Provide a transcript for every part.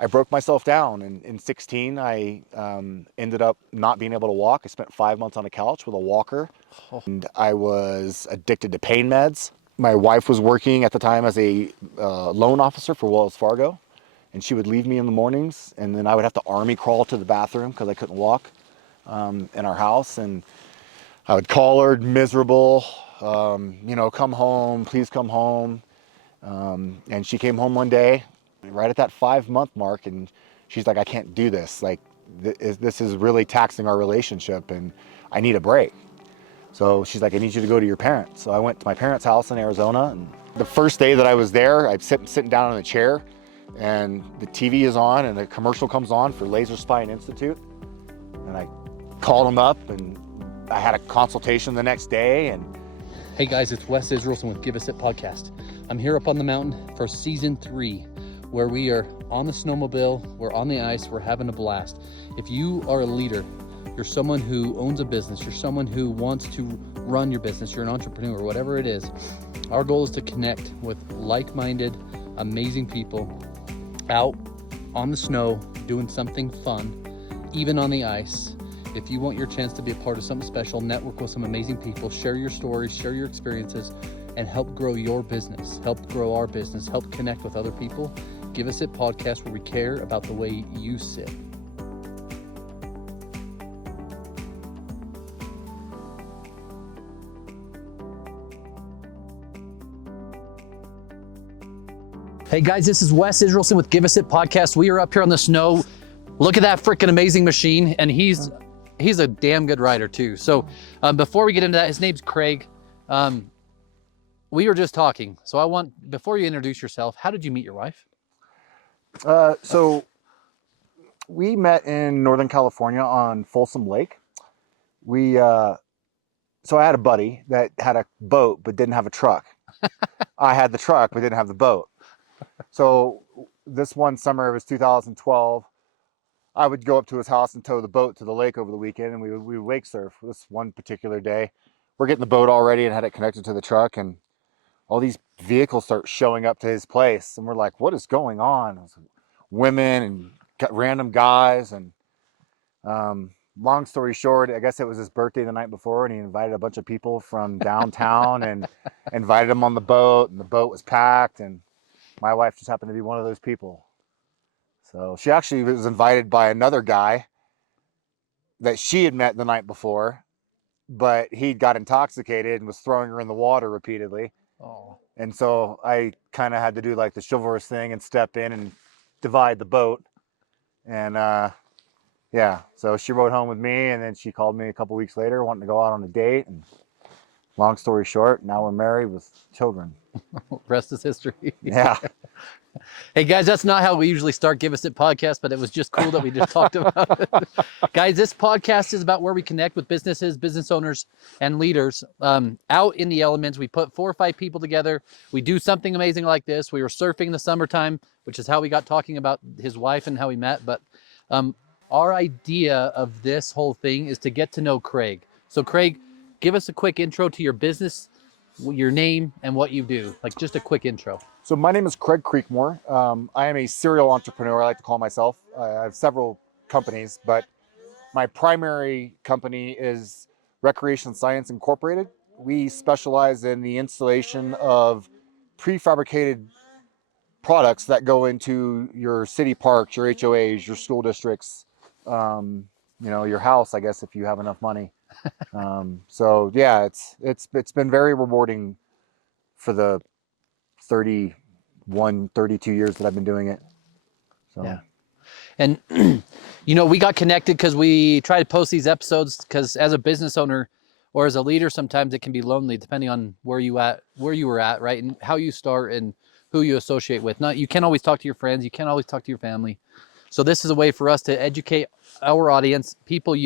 I broke myself down. And in 16, I ended up not being able to walk. I spent 5 months on a couch with a walker. And I was addicted to pain meds. My wife was working at the time as a loan officer for Wells Fargo. And she would leave me in the mornings, and then I would have to army crawl to the bathroom because I couldn't walk in our house. And I would call her miserable, come home, please come home. And she came home one day, right at that 5-month mark, and she's like, I can't do this. Like, this is really taxing our relationship, and I need a break. So she's like, I need you to go to your parents. So I went to my parents' house in Arizona, and the first day that I was there, I'm sitting down in a chair, and the TV is on, and a commercial comes on for Laser Spine Institute. And I called them up, and I had a consultation the next day. And hey guys, it's Wes Israelson with Give Us It Podcast. I'm here up on the mountain for season 3, where we are on the snowmobile, we're on the ice, we're having a blast. If you are a leader, you're someone who owns a business, you're someone who wants to run your business, you're an entrepreneur, whatever it is, our goal is to connect with like-minded, amazing people out on the snow, doing something fun, even on the ice. If you want your chance to be a part of something special, network with some amazing people, share your stories, share your experiences, and help grow your business, help grow our business, help connect with other people. Give Us It Podcast, where we care about the way you sit. Hey guys, this is Wes Israelson with Give Us It Podcast. We are up here on the snow. Look at that freaking amazing machine, and he's a damn good rider too. So before we get into that, his name's Craig. We were just talking. So before you introduce yourself, how did you meet your wife? So we met in Northern California on Folsom Lake. So I had a buddy that had a boat but didn't have a truck. I had the truck but didn't have the boat. So this one summer, it was 2012, I would go up to his house and tow the boat to the lake over the weekend, and we would wake surf. This one particular day, we're getting the boat all ready and had it connected to the truck, and all these vehicles start showing up to his place, and we're like, what is going on? Women and random guys, and long story short, I guess it was his birthday the night before, and he invited a bunch of people from downtown and invited them on the boat, and the boat was packed, and my wife just happened to be one of those people. So she actually was invited by another guy that she had met the night before, but he got intoxicated and was throwing her in the water repeatedly. Oh. And so I kind of had to do like the chivalrous thing and step in and divide the boat. And so she rode home with me, and then she called me a couple weeks later wanting to go out on a date. And long story short, now we're married with children. Rest is history. Yeah. Hey guys, that's not how we usually start Give Us It Podcast, but it was just cool that we just talked about it. Guys, this podcast is about where we connect with businesses, business owners, and leaders out in the elements. We put 4 or 5 people together. We do something amazing like this. We were surfing in the summertime, which is how we got talking about his wife and how we met. But our idea of this whole thing is to get to know Craig. So Craig, give us a quick intro to your business, your name, and what you do. Like just a quick intro. So my name is Craig Creekmore. I am a serial entrepreneur, I like to call myself. I have several companies, but my primary company is Recreation Science Incorporated. We specialize in the installation of prefabricated products that go into your city parks, your HOAs, your school districts, your house, I guess, if you have enough money. So yeah, it's been very rewarding for the 32 years that I've been doing it. So yeah. And we got connected because we try to post these episodes, because as a business owner or as a leader, sometimes it can be lonely depending on where you were at, right? And how you start and who you associate with. You can't always talk to your friends, you can't always talk to your family. So this is a way for us to educate our audience, people,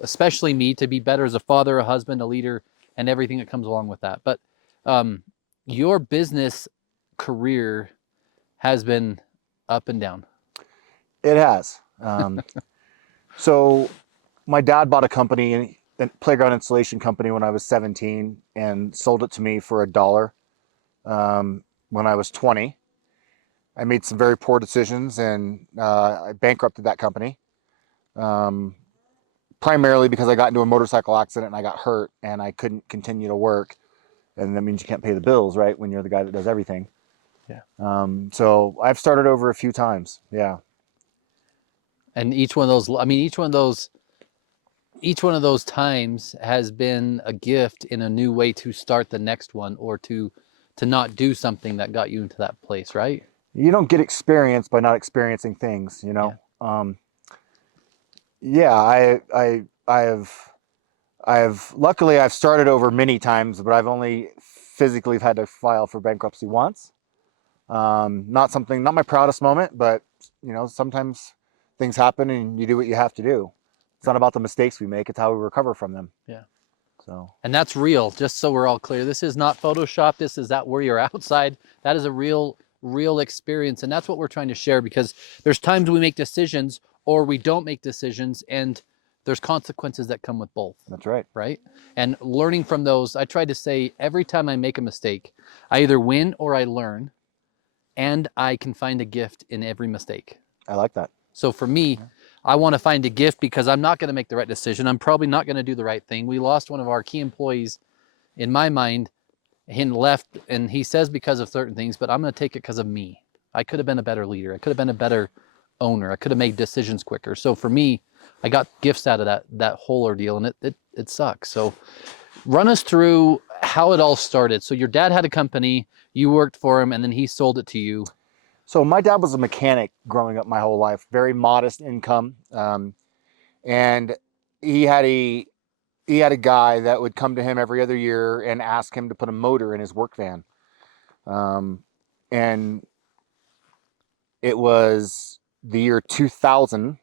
especially me, to be better as a father, a husband, a leader, and everything that comes along with that. But your business career has been up and down. It has. So my dad bought a company, a playground installation company, when I was 17, and sold it to me for $1 when I was 20. I made some very poor decisions, and I bankrupted that company. Primarily because I got into a motorcycle accident and I got hurt and I couldn't continue to work. And that means you can't pay the bills, right? When you're the guy that does everything. Yeah. So I've started over a few times. Yeah. And each one of those, I mean, each one of those times has been a gift in a new way to start the next one, or to not do something that got you into that place, right? You don't get experience by not experiencing things, you know? Yeah, luckily I've started over many times, but I've only physically had to file for bankruptcy once. Not my proudest moment, but you know, sometimes things happen and you do what you have to do. It's not about the mistakes we make, it's how we recover from them. Yeah. So. And that's real, just so we're all clear. This is not Photoshop. This is that where you're outside. That is a real experience. And that's what we're trying to share, because there's times we make decisions or we don't make decisions, and there's consequences that come with both. That's right. Right? And learning from those, I try to say every time I make a mistake, I either win or I learn, and I can find a gift in every mistake. I like that. So for me, I want to find a gift, because I'm not going to make the right decision. I'm probably not going to do the right thing. We lost one of our key employees, in my mind. He left, and he says because of certain things, but I'm going to take it because of me. I could have been a better leader. I could have been a better owner. I could have made decisions quicker. So for me, I got gifts out of that whole ordeal, and it sucks. So run us through how it all started. So your dad had a company, you worked for him, and then he sold it to you. So my dad was a mechanic growing up my whole life, very modest income. And he had a guy that would come to him every other year and ask him to put a motor in his work van. And it was the year 2000.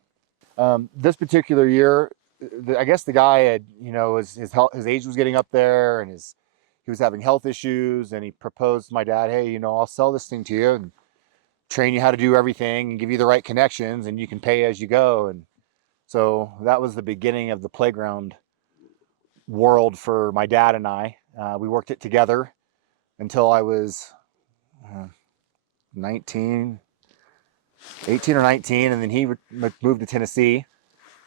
This particular year, I guess the guy had, you know, his age was getting up there, and he was having health issues, and he proposed to my dad, hey, you know, I'll sell this thing to you and train you how to do everything and give you the right connections, and you can pay as you go. And so that was the beginning of the playground world for my dad and I. We worked it together until I was 18 or 19, and then he moved to Tennessee,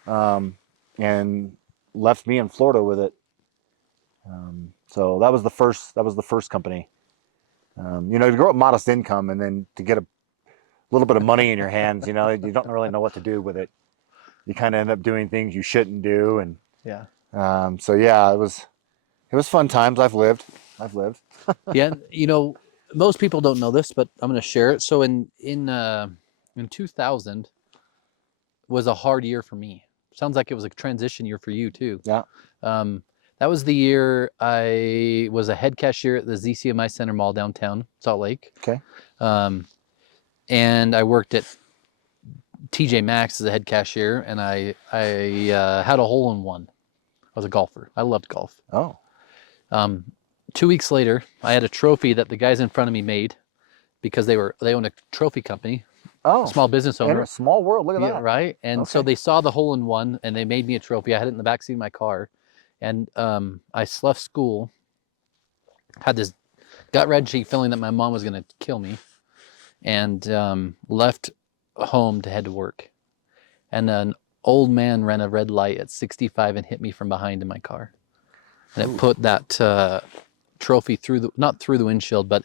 and left me in Florida with it. So that was the first company. You know, to grow up modest income and then to get a little bit of money in your hands, you know, you don't really know what to do with it. You kind of end up doing things you shouldn't do, and Yeah. so yeah, it was fun times. I've lived. Yeah, you know, most people don't know this, but I'm going to share it. So in 2000 was a hard year for me. Sounds like it was a transition year for you too. Yeah. That was the year I was a head cashier at the ZCMI Center Mall downtown Salt Lake. Okay. And I worked at TJ Maxx as a head cashier, and I had a hole-in-one. I was a golfer. I loved golf. Oh. 2 weeks later, I had a trophy that the guys in front of me made, because they owned a trophy company. Oh. A small business owner. In a small world. Look at that. Right. And so they saw the hole-in-one, and they made me a trophy. I had it in the backseat of my car, and I left school, had this gut-wrenching feeling that my mom was going to kill me, and left home to head to work. And an old man ran a red light at 65 and hit me from behind in my car. And it put that trophy not through the windshield, but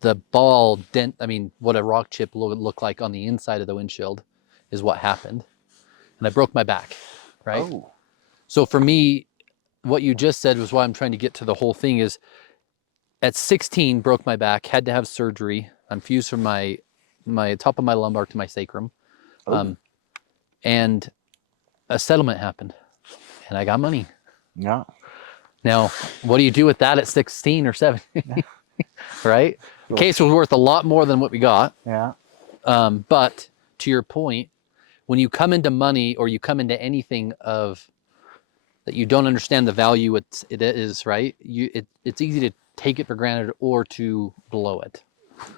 the ball what a rock chip would look like on the inside of the windshield is what happened. And I broke my back, right? Oh. So for me, what you just said was why I'm trying to get to the whole thing is, at 16, broke my back, had to have surgery. I'm fused from my top of my lumbar to my sacrum. And a settlement happened, and I got money. Yeah. Now, what do you do with that at 16 or 17? Right? The case was worth a lot more than what we got. Yeah. But to your point, when you come into money, or you come into anything that you don't understand the value it is, right? It's easy to take it for granted or to blow it.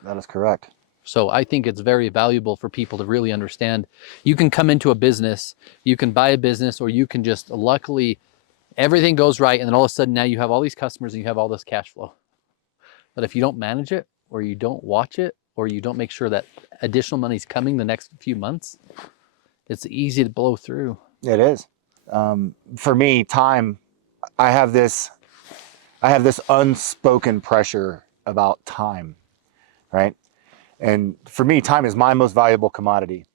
That is correct. So I think it's very valuable for people to really understand. You can come into a business, you can buy a business, or you can just, luckily, everything goes right, and then all of a sudden now you have all these customers and you have all this cash flow. But if you don't manage it, or you don't watch it, or you don't make sure that additional money's coming the next few months, it's easy to blow through. It is. For me, time, I have this unspoken pressure about time, right? And for me, time is my most valuable commodity.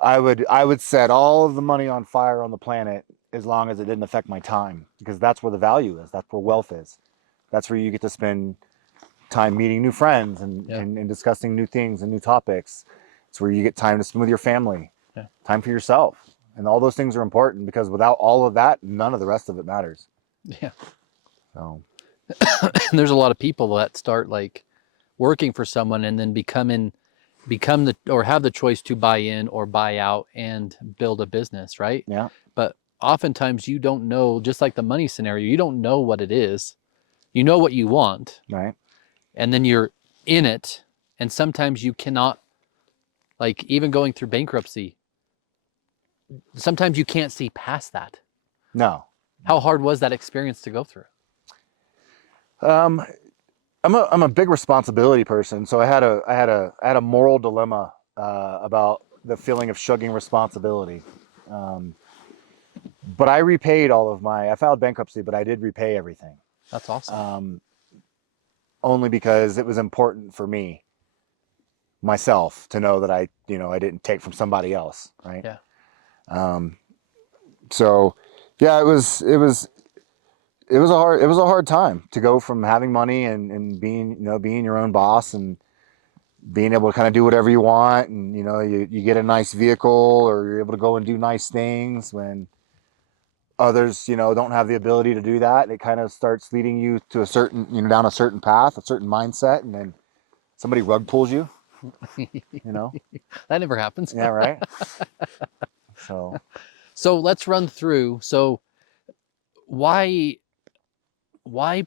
I would set all of the money on fire on the planet as long as it didn't affect my time, because that's where the value is. That's where wealth is. That's where you get to spend time meeting new friends and discussing new things and new topics. It's where you get time to spend with your family, time for yourself. And all those things are important, because without all of that, none of the rest of it matters. Yeah. So There's a lot of people that start like working for someone and then have the choice to buy in or buy out and build a business, right? yeah. But oftentimes you don't know, just like the money scenario, you don't know what it is. You know what you want, Right. and then you're in it, and sometimes you cannot, like even going through bankruptcy, sometimes you can't see past that. No. How hard was that experience to go through? I'm a big responsibility person, so I had a moral dilemma about the feeling of shirking responsibility. But I repaid I filed bankruptcy, but I did repay everything. That's awesome. Only because it was important for me, myself, to know that I didn't take from somebody else, right? Yeah. So yeah, it was a hard time to go from having money and being your own boss and being able to kind of do whatever you want, and you get a nice vehicle, or you're able to go and do nice things when others don't have the ability to do that. It kind of starts leading you to a certain down a certain path, a certain mindset, and then somebody rug pulls you. That never happens. Yeah, right. So let's run through. So why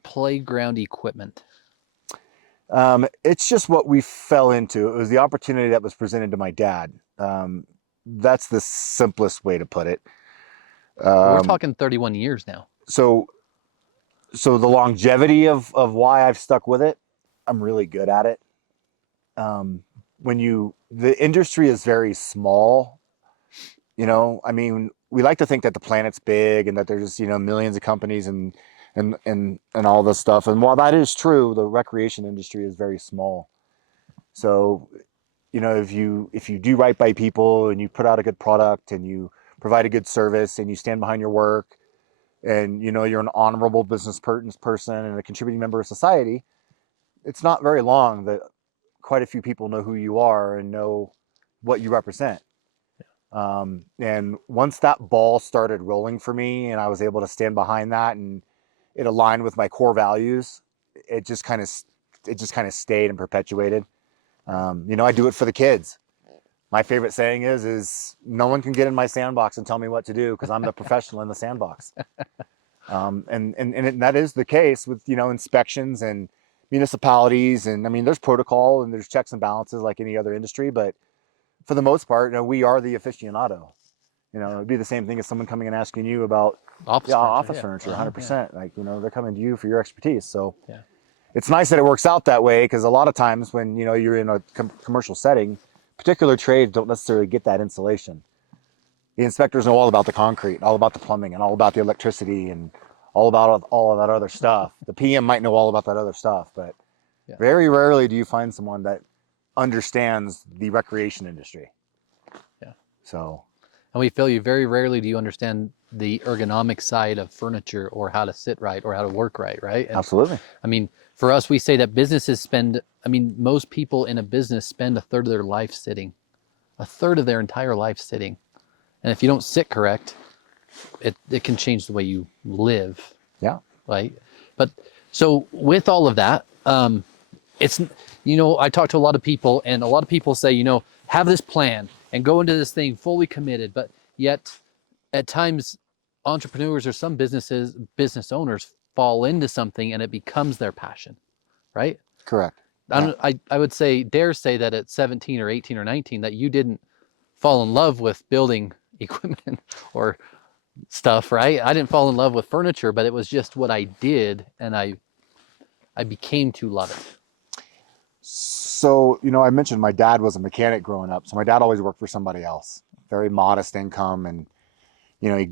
playground equipment? It's just what we fell into. It was the opportunity that was presented to my dad. That's the simplest way to put it. We're talking 31 years now. So the longevity of why I've stuck with it, I'm really good at it. The industry is very small, I mean, we like to think that the planet's big and that there's, millions of companies and all this stuff. And while that is true, the recreation industry is very small. So, if you do right by people and you put out a good product and you provide a good service and you stand behind your work and, you're an honorable business person and a contributing member of society, it's not very long that quite a few people know who you are and know what you represent. And once that ball started rolling for me and I was able to stand behind that and it aligned with my core values, it just kind of stayed and perpetuated. I do it for the kids. My favorite saying is no one can get in my sandbox and tell me what to do, because I'm the professional in the sandbox. And that is the case with, inspections and municipalities. And I mean, there's protocol and there's checks and balances like any other industry, but for the most part, we are the aficionado. It'd be the same thing as someone coming and asking you about office furniture, 100%. Like, they're coming to you for your expertise. So it's nice that it works out that way, because a lot of times when, you're in a commercial setting, particular trades don't necessarily get that insulation. The inspectors know all about the concrete, all about the plumbing, and all about the electricity, and all about all of that other stuff. The PM might know all about that other stuff, but very rarely do you find someone that understands the recreation industry. Yeah. So. And we feel you very rarely do you understand the ergonomic side of furniture, or how to sit right, or how to work right, right? And absolutely. I mean, for us, we say that most people in a business spend a third of their life sitting, a third of their entire life sitting. And if you don't sit correct, it can change the way you live. Yeah. Right. But so with all of that, it's, I talk to a lot of people, and a lot of people say, have this plan and go into this thing fully committed. But yet at times entrepreneurs or some business owners fall into something and it becomes their passion, right? Correct. I would dare say that at 17 or 18 or 19, that you didn't fall in love with building equipment or stuff, right? I didn't fall in love with furniture, but it was just what I did, and I became to love it. So, I mentioned my dad was a mechanic growing up. So my dad always worked for somebody else, very modest income. And, he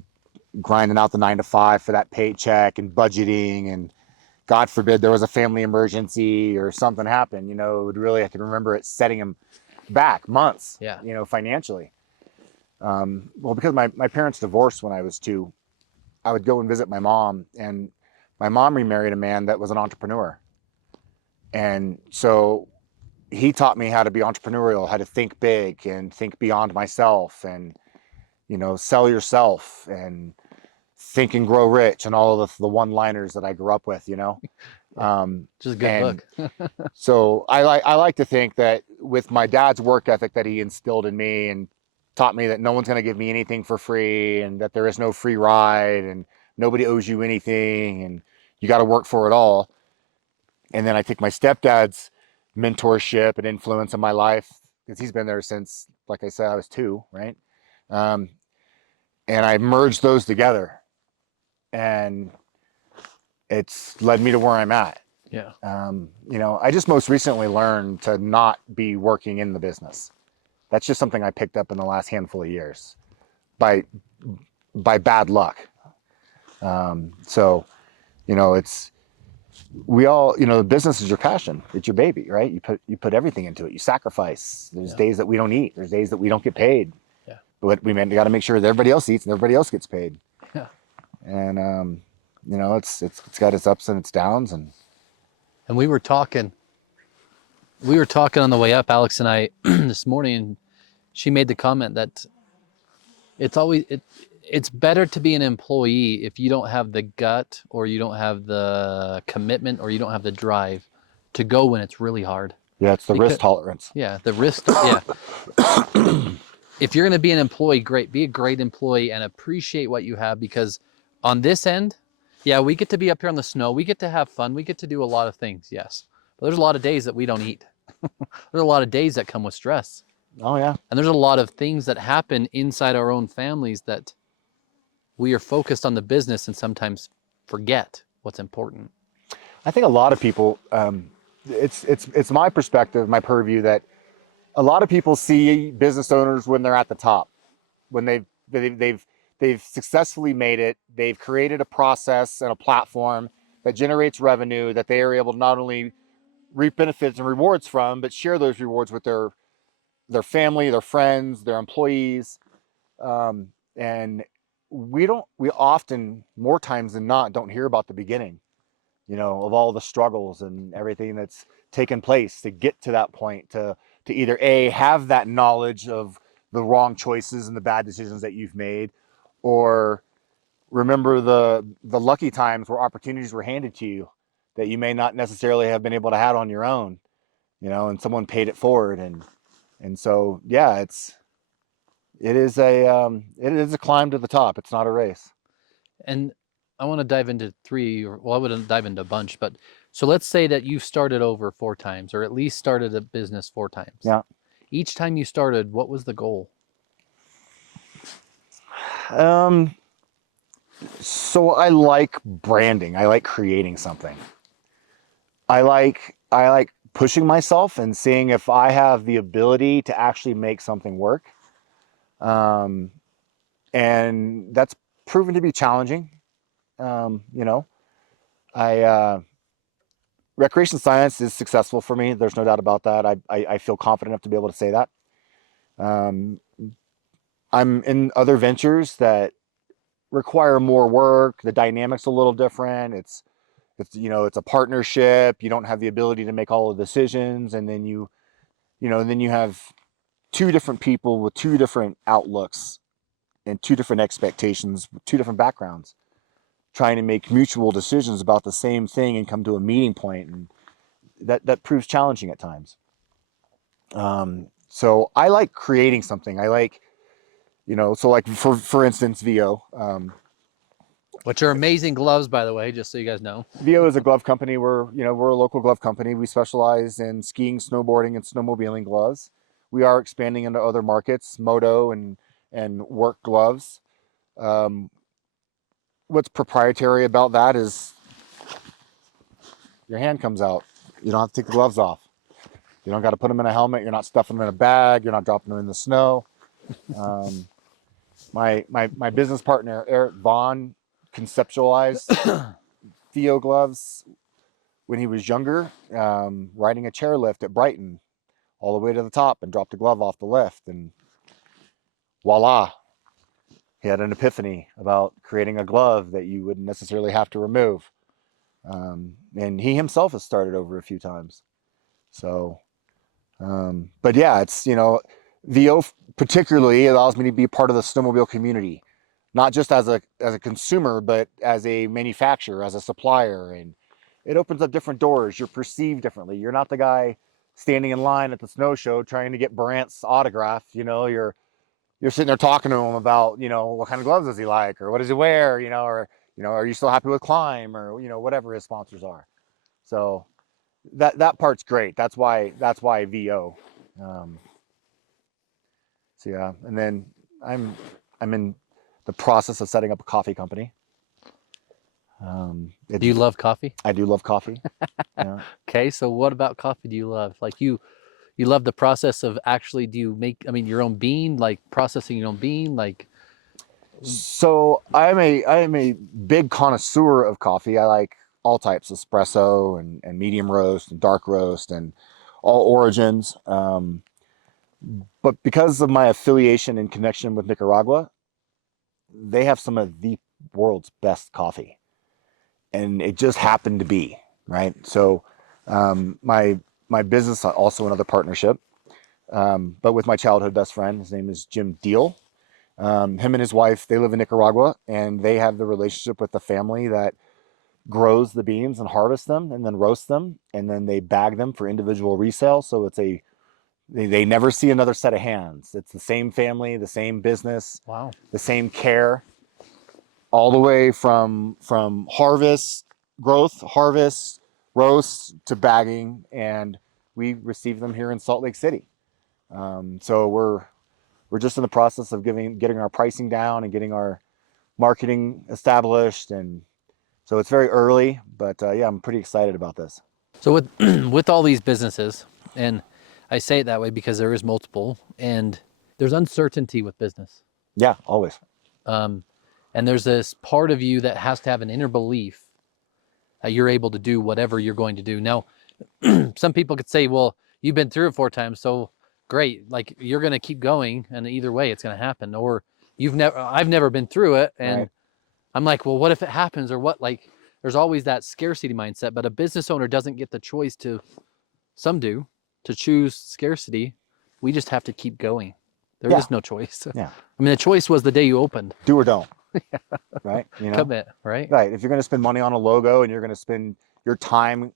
grinding out the 9 to 5 for that paycheck and budgeting. And God forbid there was a family emergency or something happened, it would really, I can remember it setting him back months, Yeah. Financially. Well, because my parents divorced when I was 2, I would go and visit my mom, and my mom remarried a man that was an entrepreneur. And so he taught me how to be entrepreneurial, how to think big and think beyond myself, and, sell yourself and think and grow rich, and all of the one-liners that I grew up with, Yeah. Just a good and book. so I like to think that with my dad's work ethic that he instilled in me and taught me that no one's going to give me anything for free, and that there is no free ride, and nobody owes you anything, and you got to work for it all. And then I think my stepdad's mentorship and influence in my life, because he's been there since, like I said, I was 2, right? Um, and I merged those together, and it's led me to where I'm at. Yeah. I just most recently learned to not be working in the business. That's just something I picked up in the last handful of years by bad luck. So, it's, we all, the business is your passion. It's your baby, right? You put everything into it. You sacrifice. There's days that we don't eat. There's days that we don't get paid. Yeah. But we got to make sure that everybody else eats and everybody else gets paid. Yeah. And it's got its ups and its downs. And we were talking on the way up, Alex and I, this morning, and she made the comment that it's better to be an employee if you don't have the gut, or you don't have the commitment, or you don't have the drive to go when it's really hard. Yeah, it's the Because, risk tolerance. yeah, the risk. Yeah. If you're going to be an employee, great. Be a great employee and appreciate what you have, because on this end, yeah, we get to be up here on the snow. We get to have fun. We get to do a lot of things, yes. But there's a lot of days that we don't eat. There's a lot of days that come with stress. Oh yeah. And there's a lot of things that happen inside our own families that we are focused on the business and sometimes forget what's important. I think a lot of people, it's my perspective, my purview, that a lot of people see business owners when they're at the top, when they've successfully made it. They've created a process and a platform that generates revenue that they are able to not only reap benefits and rewards from, but share those rewards with their family, their friends, their employees. And we often, more times than not, don't hear about the beginning, of all the struggles and everything that's taken place to get to that point, to either have that knowledge of the wrong choices and the bad decisions that you've made, or remember the lucky times where opportunities were handed to you that you may not necessarily have been able to have on your own, and someone paid it forward. And so, yeah, it is a climb to the top. It's not a race. And I want to dive into I wouldn't dive into a bunch, but so let's say that you started over 4 times, or at least started a business 4 times. Yeah. Each time you started, what was the goal? So I like branding. I like creating something. I like pushing myself and seeing if I have the ability to actually make something work. Um, and that's proven to be challenging. Um, you know, I recreation science is successful for me. There's no doubt about that. I feel confident enough to be able to say that. Um, I'm in other ventures that require more work. The dynamic's a little different. It's a partnership. You don't have the ability to make all the decisions, and then you have 2 different people with 2 different outlooks and 2 different expectations, 2 different backgrounds, trying to make mutual decisions about the same thing and come to a meeting point, and that proves challenging at times. So I like creating something. I like, so like for instance, VO. Which are amazing gloves, by the way, just so you guys know. VO is a glove company. We're a local glove company. We specialize in skiing, snowboarding, and snowmobiling gloves. We are expanding into other markets, moto and work gloves. What's proprietary about that is your hand comes out. You don't have to take the gloves off. You don't got to put them in a helmet. You're not stuffing them in a bag. You're not dropping them in the snow. Um, my business partner, Eric Vaughn, conceptualized VO gloves when he was younger, riding a chairlift at Brighton all the way to the top and dropped a glove off the lift. And voila, he had an epiphany about creating a glove that you wouldn't necessarily have to remove. And he himself has started over a few times. So, but yeah, it's, VO particularly allows me to be part of the snowmobile community, not just as a consumer, but as a manufacturer, as a supplier. And it opens up different doors. You're perceived differently. You're not the guy standing in line at the snow show trying to get Brant's autograph. You're sitting there talking to him about, what kind of gloves does he like, or what does he wear, or, are you still happy with Climb, or, whatever his sponsors are. So that part's great. That's why VO. So yeah, and then I'm in the process of setting up a coffee company. Do you love coffee? I do love coffee. Yeah. Okay, so what about coffee do you love? Like you love the process of actually, do you make, your own bean, like processing your own bean, like? So I am a big connoisseur of coffee. I like all types, espresso and medium roast and dark roast and all origins. But because of my affiliation and connection with Nicaragua, they have some of the world's best coffee. And it just happened to be, right? So my business, also another partnership, but with my childhood best friend. His name is Jim Deal. Him and his wife, they live in Nicaragua, and they have the relationship with the family that grows the beans and harvests them and then roasts them, and then they bag them for individual resale. So they never see another set of hands. It's the same family, the same business, Wow, the same care, all the way from harvest, roast to bagging, and we receive them here in Salt Lake City. So we're just in the process of getting our pricing down and getting our marketing established, and so it's very early, but yeah, I'm pretty excited about this. so with with all these businesses, and I say it that way because there is multiple, and there's uncertainty with business. Yeah, always. And there's this part of you that has to have an inner belief that you're able to do whatever you're going to do. Now, some people could say, well, you've been through it 4 times, so great. Like, you're going to keep going, and either way, it's going to happen. Or I've never been through it. And Right. I'm like, well, what if it happens? Or what? Like, there's always that scarcity mindset, but a business owner doesn't get the choice some do, to choose scarcity. We just have to keep going. There is no choice. Yeah. The choice was the day you opened. Do or don't. Right. Commit, right? Right. If you're going to spend money on a logo and you're going to spend your time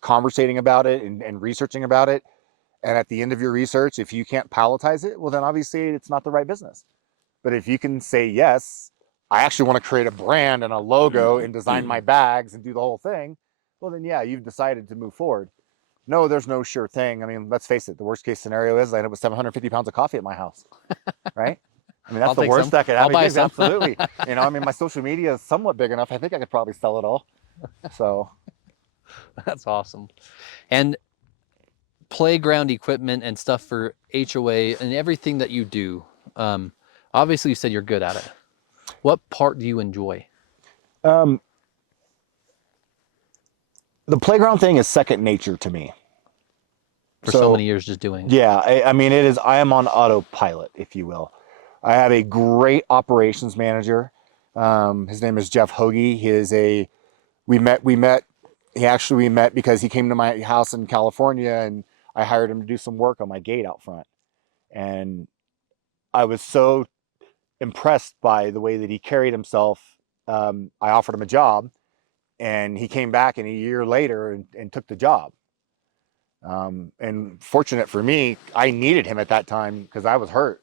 conversating about it and researching about it, and at the end of your research, if you can't palletize it, well, then obviously it's not the right business. But if you can say, yes, I actually want to create a brand and a logo and design my bags and do the whole thing, well, then yeah, you've decided to move forward. No, there's no sure thing. Let's face it. The worst case scenario is I end up with 750 pounds of coffee at my house, right? That's the worst that could happen. I'll buy some. Absolutely. My social media is somewhat big enough. I think I could probably sell it all. So That's awesome. And playground equipment and stuff for HOA and everything that you do. Obviously, you said you're good at it. What part do you enjoy? the playground thing is second nature to me. For so many years just doing it. Yeah, it is. I am on autopilot, if you will. I have a great operations manager. His name is Jeff Hoagie. We met because he came to my house in California, and I hired him to do some work on my gate out front. And I was so impressed by the way that he carried himself. I offered him a job, and he came back a year later and took the job. And fortunate for me, I needed him at that time because I was hurt.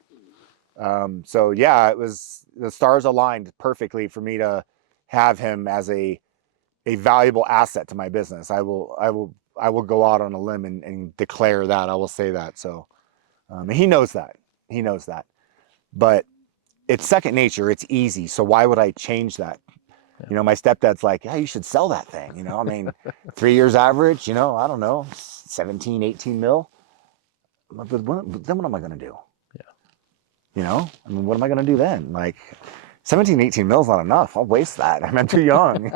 So yeah, the stars aligned perfectly for me to have him as a valuable asset to my business. I will go out on a limb and declare that. I will say that. So, he knows that. But it's second nature. It's easy. So why would I change that? Yeah. You know, my stepdad's like, yeah, you should sell that thing. You know, I mean, 3 years average, you know, I don't know, 17, 18 mil. But then what am I going to do? Yeah. You know, I mean, what am I going to do then? Like 17, 18 mil is not enough. I'll waste that. I'm too young.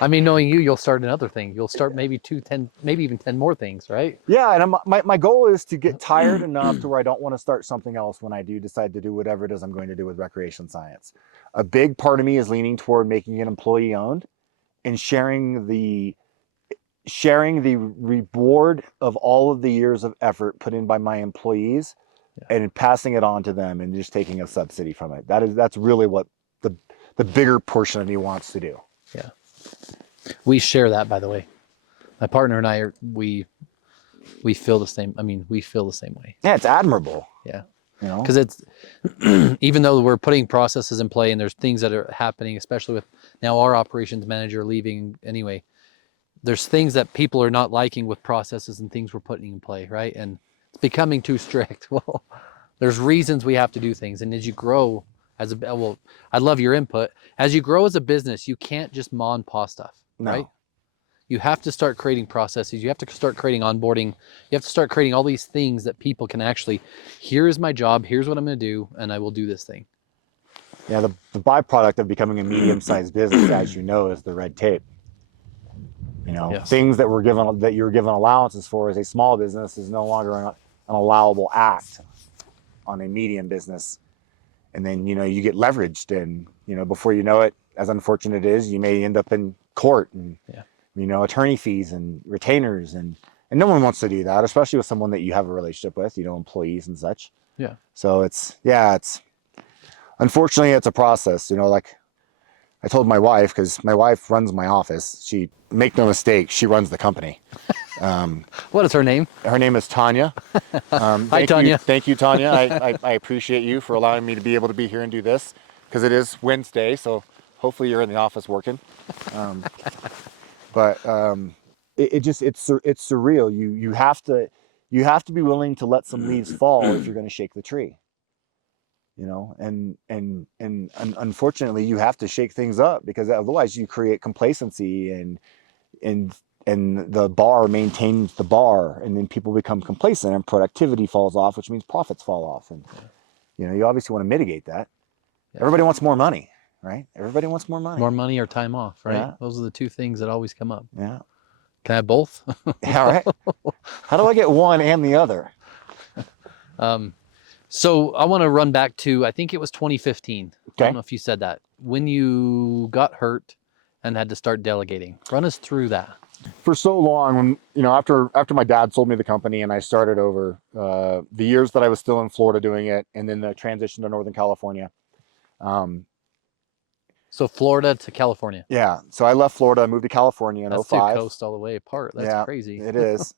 I mean, knowing you, you'll start another thing. You'll start maybe 10, maybe even 10 more things, right? Yeah, and my goal is to get tired enough to where I don't want to start something else when I do decide to do whatever it is I'm going to do with recreation science. A big part of me is leaning toward making it employee owned and sharing the reward of all of the years of effort put in by my employees, Yeah. and passing it on to them and just taking a subsidy from it. That's really what the bigger portion of me wants to do. Yeah. We share that, by the way. My partner and I we feel the same. I mean, we feel the same way. Yeah, it's admirable. Yeah. You know, Because it's, even though we're putting processes in play and there's things that are happening, especially with now our operations manager leaving anyway, there's things that people are not liking with processes and things we're putting in play, right? And it's becoming too strict. Well, there's reasons we have to do things. And as you grow as well, I love your input. As you grow as a business, you can't just ma and pa stuff, no. right? You have to start creating processes. You have to start creating onboarding. You have to start creating all these things that people can actually, here is my job, here's what I'm going to do, and I will do this thing. Yeah, the byproduct of becoming a medium-sized business, as you know, is the red tape. You know, Yes. things that you're given allowances for as a small business is no longer an allowable act on a medium business. And then, you know, you get leveraged, and, you know, before you know it, as unfortunate it is, you may end up in court and, Yeah. you know, attorney fees and retainers, and no one wants to do that, especially with someone that you have a relationship with, you know, employees and such. Yeah. So it's unfortunately it's a process, you know. Like I told my wife, because my wife runs my office, make no mistake, she runs the company. What is her name? Her name is Tanya. Hi, Tanya. Thank you, Tanya. I appreciate you for allowing me to be able to be here and do this, because it is Wednesday, so hopefully you're in the office working. But it's surreal. You have to be willing to let some leaves fall if you're going to shake the tree. You know, and unfortunately, you have to shake things up, because otherwise you create complacency, and the bar maintains the bar, and then people become complacent and productivity falls off, which means profits fall off. And you know, you obviously want to mitigate that. Yeah. Everybody wants more money, right? Everybody wants more money. More money or time off, right? Yeah. Those are the two things that always come up. Yeah. Can I have both? Yeah, right. How do I get one and the other? So I want to run back to, I think it was 2015. Okay. I don't know if you said that. When you got hurt and had to start delegating. Run us through that. For so long, when, you know, after my dad sold me the company and I started over, the years that I was still in Florida doing it, and then the transition to Northern California. So Florida to California. Yeah. So I left Florida, moved to California in That's 05. two coasts all the way apart. That's crazy. It is.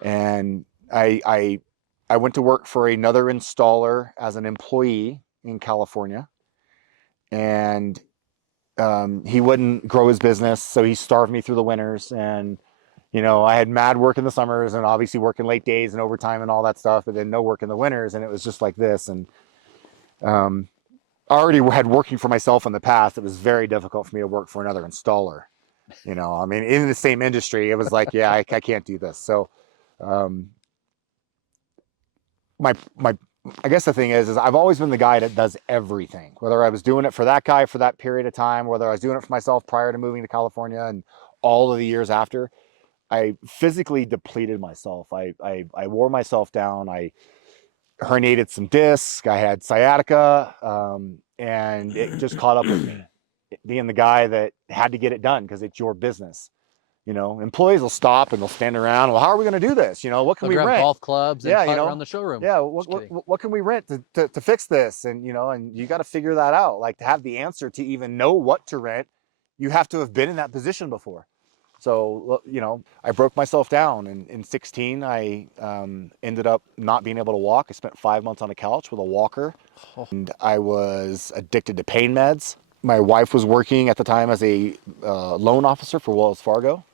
And I went to work for another installer as an employee in California, and he wouldn't grow his business, so he starved me through the winters. And you know, I had mad work in the summers, and obviously working late days and overtime and all that stuff, but then no work in the winters, and it was just like this. And I already had working for myself in the past. It was very difficult for me to work for another installer. You know, I mean, in the same industry, it was like, yeah, I can't do this. So I guess the thing is I've always been the guy that does everything, whether I was doing it for that guy for that period of time, whether I was doing it for myself prior to moving to California and all of the years after. I physically depleted myself. I wore myself down. I herniated some discs. I had sciatica, and it just caught up with me, being the guy that had to get it done because it's your business. You know, employees will stop and they'll stand around. Well, how are we going to do this? You know, what can we rent? Golf clubs. And you know, around the showroom. Yeah. What can we rent to fix this? And you know, and you got to figure that out. Like, to have the answer to even know what to rent, you have to have been in that position before. So, you know, I broke myself down, and in 16, I ended up not being able to walk. I spent 5 months on a couch with a walker, and I was addicted to pain meds. My wife was working at the time as a loan officer for Wells Fargo,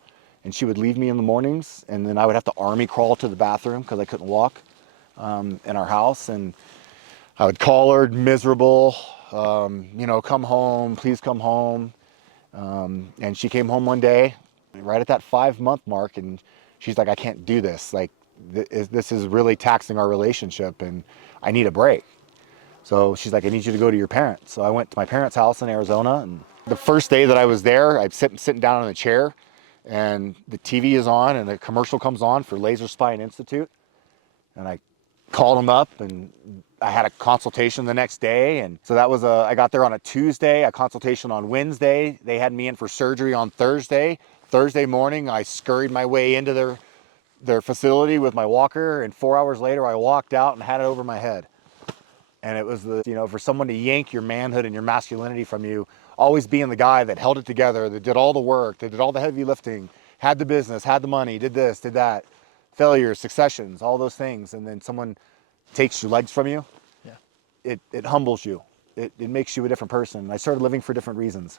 and she would leave me in the mornings, and then I would have to army crawl to the bathroom because I couldn't walk in our house, and I would call her miserable. come home, please come home. And she came home one day, right at that 5-month mark, and she's like, I can't do this. Like, this is really taxing our relationship, and I need a break. So she's like, I need you to go to your parents. So I went to my parents' house in Arizona, and the first day that I was there, I'm sitting down in a chair, and the TV is on, and a commercial comes on for Laser Spine Institute. And I called them up, and I had a consultation the next day. And so I got there on a Tuesday, a consultation on Wednesday. They had me in for surgery on Thursday. Thursday morning, I scurried my way into their facility with my walker, and 4 hours later, I walked out and had it over my head. And it was for someone to yank your manhood and your masculinity from you, always being the guy that held it together, that did all the work, that did all the heavy lifting, had the business, had the money, did this, did that, failures, successions, all those things. And then someone takes your legs from you. Yeah. It humbles you. It makes you a different person. I started living for different reasons.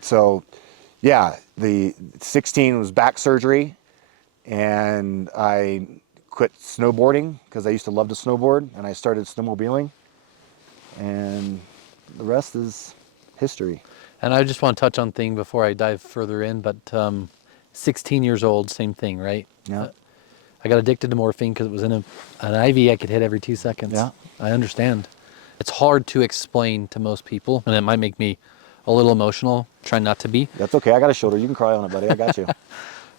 So yeah, the 16 was back surgery, and I quit snowboarding because I used to love to snowboard, and I started snowmobiling, and the rest is history. And I just want to touch on thing before I dive further in, but 16 years old, same thing, right? Yeah. I got addicted to morphine because it was in an IV I could hit every 2 seconds. Yeah. I understand. It's hard to explain to most people, and it might make me a little emotional. Try not to be. That's okay. I got a shoulder. You can cry on it, buddy. I got you.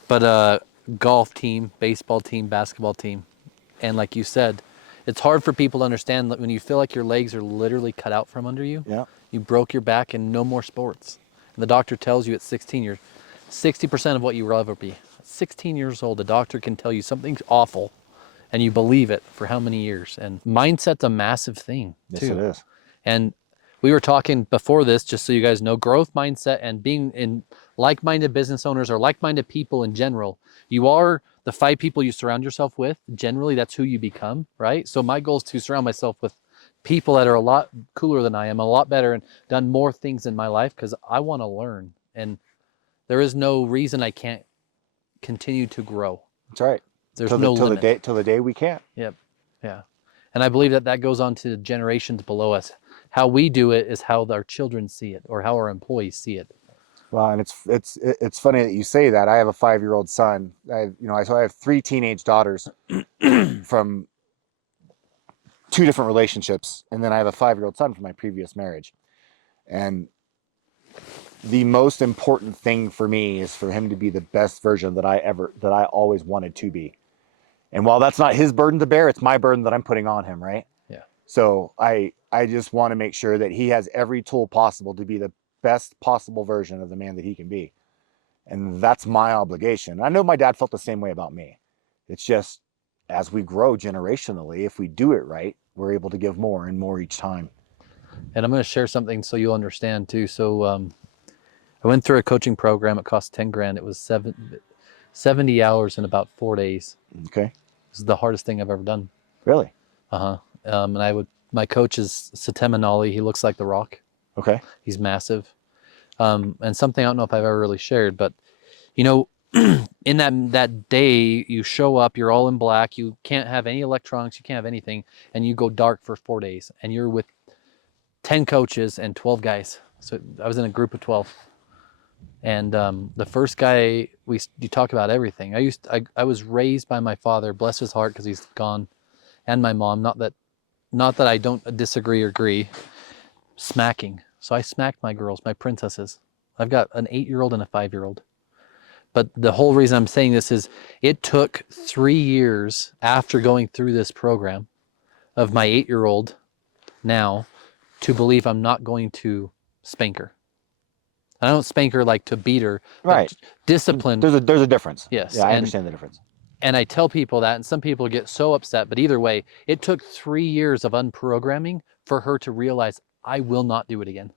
But golf team, baseball team, basketball team. And like you said, it's hard for people to understand that when you feel like your legs are literally cut out from under you, Yeah. you broke your back and no more sports. And the doctor tells you at 16, you're 60% of what you will ever be. At 16 years old, the doctor can tell you something's awful and you believe it for how many years? And mindset's a massive thing too. Yes, it is. And we were talking before this, just so you guys know, growth mindset and being in like-minded business owners or like-minded people in general. You are the 5 people you surround yourself with. Generally, that's who you become, right? So my goal is to surround myself with people that are a lot cooler than I am, a lot better, and done more things in my life because I want to learn. And there is no reason I can't continue to grow. That's right. There's no limit. Till the day we can't. Yep. Yeah. And I believe that goes on to the generations below us. How we do it is how our children see it, or how our employees see it. Well, and it's funny that you say that. I have a 5-year-old son. So I have 3 teenage daughters from 2 different relationships, and then I have a 5-year-old son from my previous marriage. And the most important thing for me is for him to be the best version that I always wanted to be. And while that's not his burden to bear, it's my burden that I'm putting on him, right? Yeah. So I just want to make sure that he has every tool possible to be the best possible version of the man that he can be. And that's my obligation. I know my dad felt the same way about me. It's just, as we grow generationally, if we do it right, we're able to give more and more each time. And I'm going to share something so you'll understand too. So I went through a coaching program. It cost 10 grand. It was 70 hours in about 4 days. Okay. This is the hardest thing I've ever done. Really? Uh-huh. And my coach is Satema Nolly. He looks like The Rock. Okay. He's massive. And something I don't know if I've ever really shared, but in that day, you show up, you're all in black, you can't have any electronics, you can't have anything, and you go dark for 4 days, and you're with 10 coaches and 12 guys. So I was in a group of 12. And the first guy, you talk about everything. I was raised by my father, bless his heart, because he's gone, and my mom. Not that I don't disagree or agree. Smacking. So I smacked my girls, my princesses. I've got an 8-year-old and a 5-year-old. But the whole reason I'm saying this is it took 3 years after going through this program of my 8-year-old now to believe I'm not going to spank her. I don't spank her like to beat her, right? Discipline. There's a difference. Yes. Yeah, I understand the difference. And I tell people that, and some people get so upset. But either way, it took 3 years of unprogramming for her to realize I will not do it again.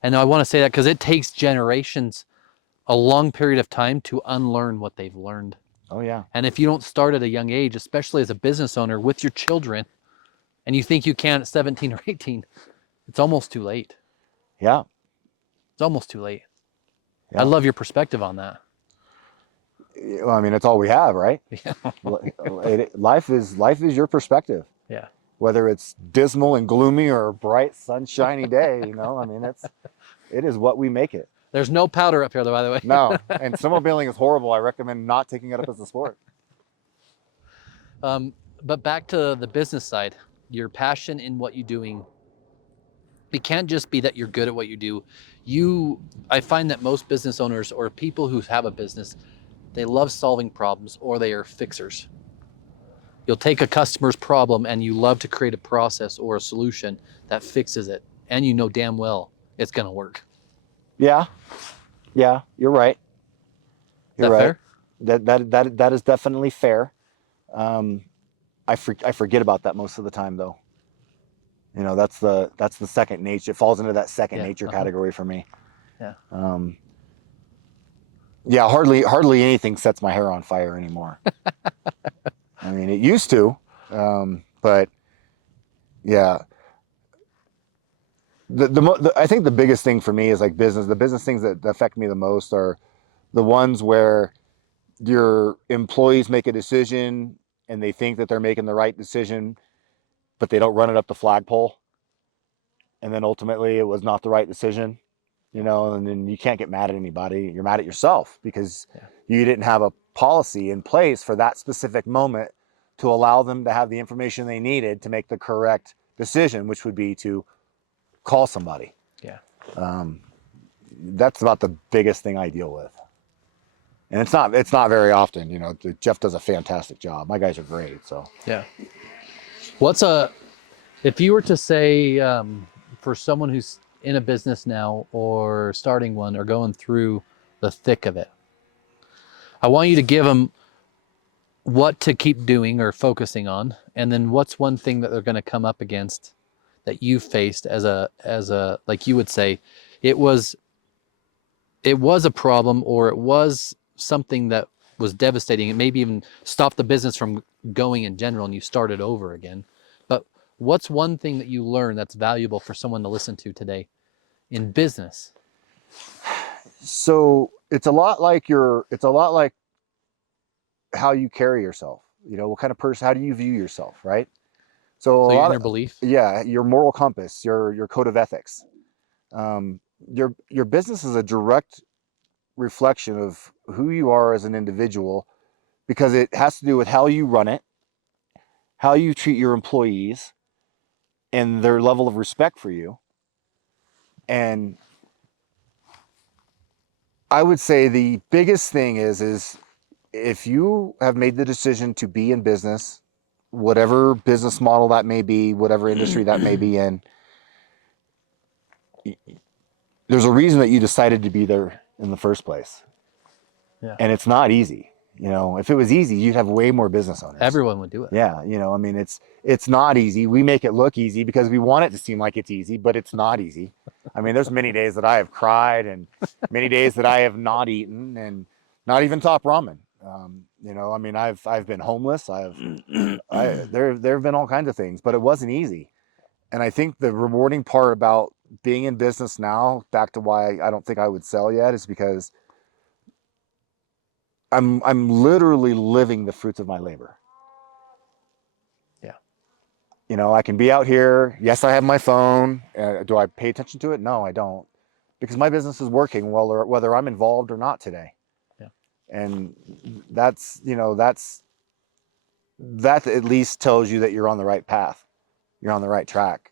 And I want to say that because it takes generations, a long period of time to unlearn what they've learned. Oh, yeah. And if you don't start at a young age, especially as a business owner with your children, and you think you can at 17 or 18, it's almost too late. Yeah. It's almost too late. Yeah. I love your perspective on that. Well, I mean, it's all we have, right? Yeah. Life is your perspective. Yeah. whether it's dismal and gloomy or a bright, sunshiny day. You know, I mean, it is what we make it. There's no powder up here, though, by the way. No, and snowmobiling is horrible. I recommend not taking it up as a sport. But back to the business side, your passion in what you're doing. It can't just be that you're good at what you do. I find that most business owners or people who have a business, they love solving problems, or they are fixers. You'll take a customer's problem and you love to create a process or a solution that fixes it. And you know damn well it's going to work. Yeah, you're right. Is that fair? That is definitely fair. I forget about that most of the time, though. You know, that's the second nature. It falls into that second nature category for me. Yeah. Yeah, hardly anything sets my hair on fire anymore. I mean, it used to, but yeah. I think the biggest thing for me is like business. The business things that affect me the most are the ones where your employees make a decision and they think that they're making the right decision, but they don't run it up the flagpole. And then ultimately it was not the right decision, you know, and then you can't get mad at anybody. You're mad at yourself because you didn't have a policy in place for that specific moment to allow them to have the information they needed to make the correct decision, which would be to call somebody. Yeah. That's about the biggest thing I deal with. And it's not very often, you know. Jeff does a fantastic job. My guys are great. So Yeah. If you were to say, for someone who's in a business now or starting one or going through the thick of it, I want you to give them what to keep doing or focusing on, and then what's one thing that they're going to come up against that you faced as a like you would say it was a problem, or it was something that was devastating. It maybe even stopped the business from going in general and you started over again. But what's one thing that you learned that's valuable for someone to listen to today in business? So it's a lot like how you carry yourself. You know, what kind of person, how do you view yourself, right? So your inner belief. Yeah, your moral compass, your code of ethics. Your business is a direct reflection of who you are as an individual, because it has to do with how you run it, how you treat your employees, and their level of respect for you. And I would say the biggest thing is if you have made the decision to be in business, whatever business model that may be, whatever industry that may be in, there's a reason that you decided to be there in the first place. Yeah. And it's not easy. You know, if it was easy, you'd have way more business owners. Everyone would do it. Yeah, you know, I mean, it's not easy. We make it look easy because we want it to seem like it's easy, but it's not easy. I mean, there's many days that I have cried, and many days that I have not eaten, and not even top ramen. You know, I mean, I've been homeless. There have been all kinds of things, but it wasn't easy. And I think the rewarding part about being in business now, back to why I don't think I would sell yet, is because I'm literally living the fruits of my labor. Yeah. You know, I can be out here. Yes, I have my phone. Do I pay attention to it? No, I don't, because my business is working whether I'm involved or not today. Yeah. And that at least tells you that you're on the right path. You're on the right track.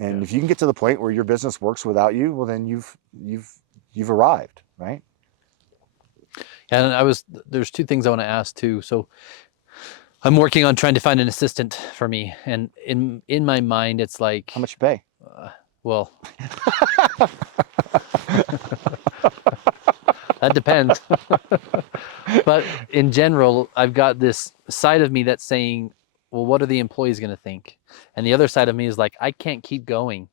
And if you can get to the point where your business works without you, well, then you've arrived, right? And there's two things I want to ask too. So I'm working on trying to find an assistant for me. And in my mind, it's like, How much you pay? Well, that depends. But in general, I've got this side of me that's saying, well, what are the employees going to think? And the other side of me is like, I can't keep going